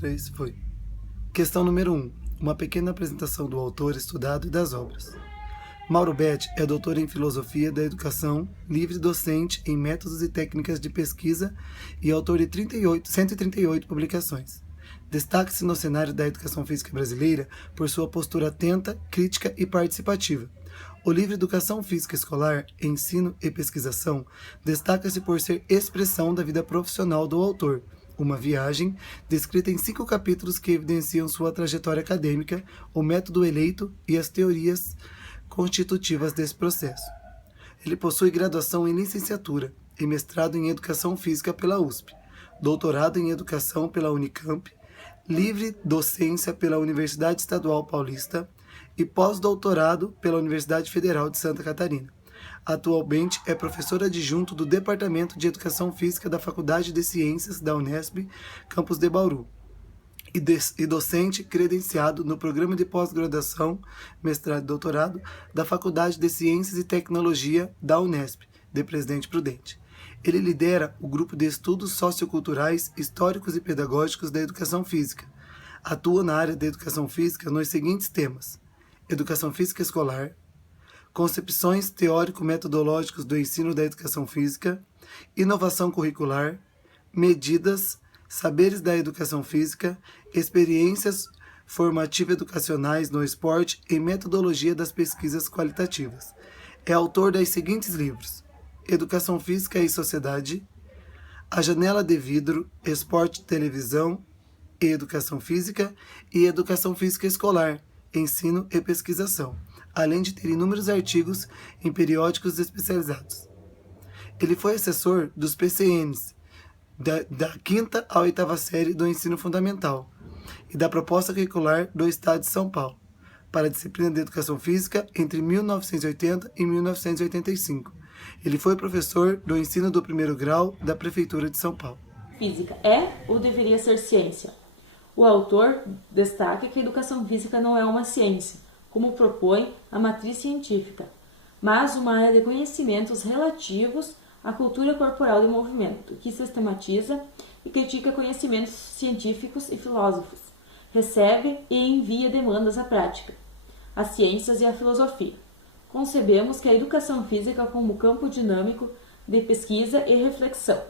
3, foi. Questão número 1. Uma pequena apresentação do autor estudado e das obras. Mauro Betti é doutor em Filosofia da Educação, livre docente em métodos e técnicas de pesquisa e autor de 138 publicações. Destaca-se no cenário da educação física brasileira por sua postura atenta, crítica e participativa. O livro Educação Física Escolar, Ensino e Pesquisação destaca-se por ser expressão da vida profissional do autor, uma viagem descrita em 5 capítulos que evidenciam sua trajetória acadêmica, o método eleito e as teorias constitutivas desse processo. Ele possui graduação em licenciatura e mestrado em Educação Física pela USP, doutorado em Educação pela Unicamp, livre docência pela Universidade Estadual Paulista e pós-doutorado pela Universidade Federal de Santa Catarina. Atualmente é professor adjunto do Departamento de Educação Física da Faculdade de Ciências da Unesp, campus de Bauru, e docente credenciado no Programa de Pós-Graduação, Mestrado e Doutorado da Faculdade de Ciências e Tecnologia da Unesp, de Presidente Prudente. Ele lidera o grupo de estudos socioculturais, históricos e pedagógicos da educação física. Atua na área da educação física nos seguintes temas: educação física escolar, concepções teórico-metodológicas do ensino da educação física, inovação curricular, medidas, saberes da educação física, experiências formativo-educacionais no esporte e metodologia das pesquisas qualitativas. É autor dos seguintes livros: Educação Física e Sociedade, A Janela de Vidro, Esporte, Televisão e Educação Física e Educação Física Escolar, Ensino e Pesquisação, além de ter inúmeros artigos em periódicos especializados. Ele foi assessor dos PCNs, da 5ª à 8ª série do ensino fundamental e da proposta curricular do Estado de São Paulo, para a disciplina de Educação Física entre 1980 e 1985. Ele foi professor do ensino do 1º grau da Prefeitura de São Paulo. Física é ou deveria ser ciência? O autor destaca que a educação física não é uma ciência, como propõe a matriz científica, mas uma área de conhecimentos relativos à cultura corporal do movimento, que sistematiza e critica conhecimentos científicos e filósofos, recebe e envia demandas à prática, às ciências e à filosofia. Concebemos que a educação física como campo dinâmico de pesquisa e reflexão.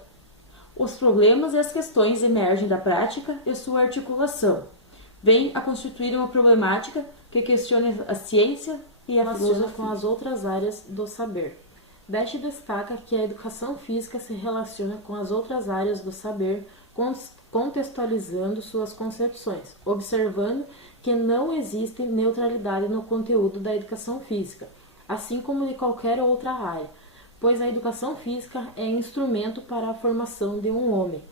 Os problemas e as questões emergem da prática e sua articulação. Vem a constituir uma problemática que questiona a ciência e a filosofia com as outras áreas do saber. Betti destaca que a educação física se relaciona com as outras áreas do saber, contextualizando suas concepções, observando que não existe neutralidade no conteúdo da educação física, assim como de qualquer outra área, pois a educação física é instrumento para a formação de um homem,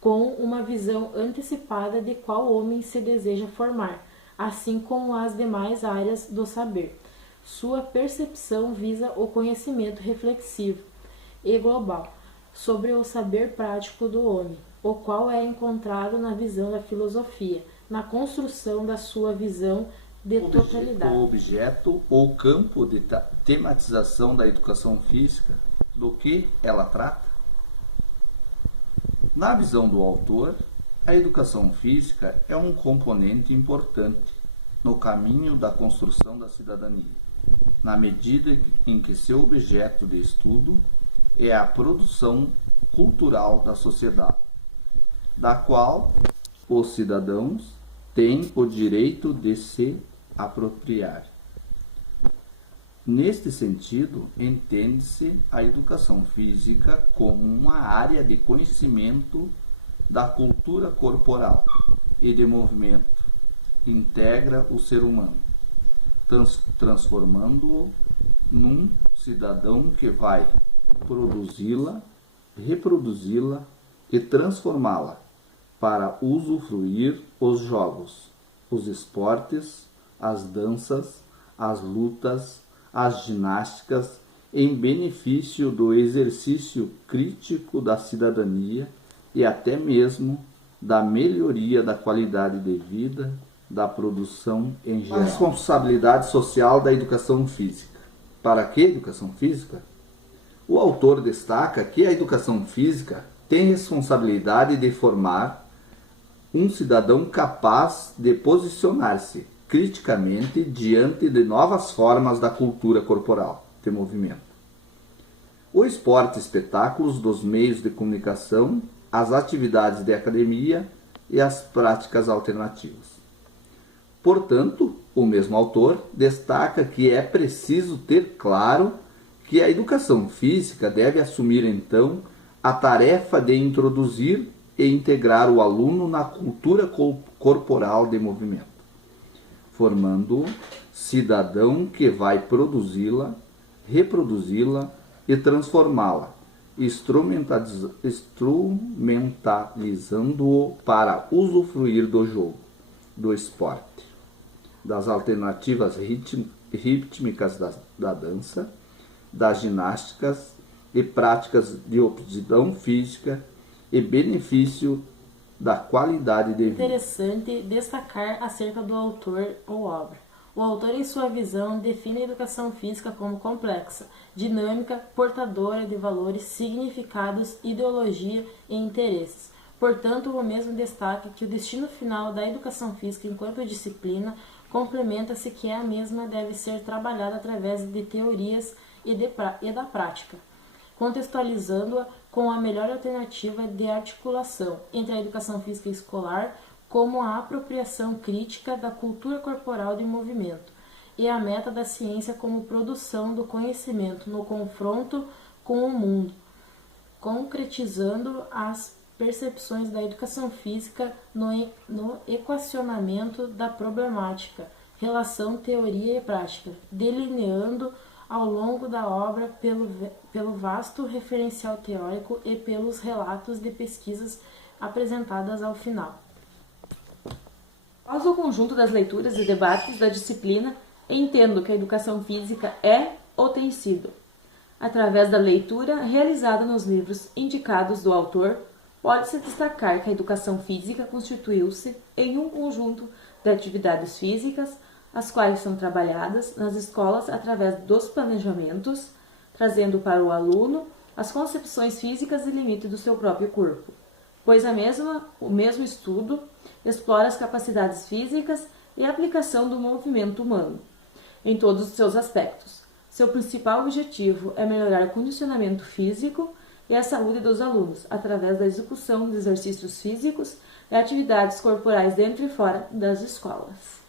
com uma visão antecipada de qual homem se deseja formar, assim como as demais áreas do saber. Sua percepção visa o conhecimento reflexivo e global sobre o saber prático do homem, o qual é encontrado na visão da filosofia, na construção da sua visão de totalidade. O objeto ou campo de tematização da educação física, do que ela trata? Na visão do autor, a educação física é um componente importante no caminho da construção da cidadania, na medida em que seu objeto de estudo é a produção cultural da sociedade, da qual os cidadãos têm o direito de se apropriar. Neste sentido, entende-se a educação física como uma área de conhecimento da cultura corporal e de movimento, integra o ser humano, transformando-o num cidadão que vai produzi-la, reproduzi-la e transformá-la para usufruir os jogos, os esportes, as danças, as lutas, as ginásticas, em benefício do exercício crítico da cidadania e até mesmo da melhoria da qualidade de vida, da produção em geral. A responsabilidade social da educação física. Para que educação física? O autor destaca que a educação física tem responsabilidade de formar um cidadão capaz de posicionar-se criticamente diante de novas formas da cultura corporal de movimento. O esporte e espetáculos dos meios de comunicação, as atividades de academia e as práticas alternativas. Portanto, o mesmo autor destaca que é preciso ter claro que a educação física deve assumir então a tarefa de introduzir e integrar o aluno na cultura corporal de movimento, formando-o cidadão que vai produzi-la, reproduzi-la e transformá-la, instrumentalizando-o para usufruir do jogo, do esporte, das alternativas rítmicas da dança, das ginásticas e práticas de aptidão física e benefício da qualidade de vida. Interessante destacar acerca do autor ou obra. O autor, em sua visão, define a educação física como complexa, dinâmica, portadora de valores, significados, ideologia e interesses. Portanto, o mesmo destaca que o destino final da educação física enquanto disciplina complementa-se que a mesma deve ser trabalhada através de teorias e da prática, contextualizando-a com a melhor alternativa de articulação entre a educação física escolar como a apropriação crítica da cultura corporal de movimento e a meta da ciência como produção do conhecimento no confronto com o mundo, concretizando as percepções da educação física no equacionamento da problemática, relação teoria e prática, delineando ao longo da obra pelo vasto referencial teórico e pelos relatos de pesquisas apresentadas ao final. Após o conjunto das leituras e debates da disciplina, entendo que a educação física é ou tem sido. Através da leitura realizada nos livros indicados do autor, pode-se destacar que a educação física constituiu-se em um conjunto de atividades físicas, as quais são trabalhadas nas escolas através dos planejamentos, trazendo para o aluno as concepções físicas e limites do seu próprio corpo, pois o mesmo estudo explora as capacidades físicas e a aplicação do movimento humano, em todos os seus aspectos. Seu principal objetivo é melhorar o condicionamento físico e a saúde dos alunos, através da execução de exercícios físicos e atividades corporais dentro e fora das escolas.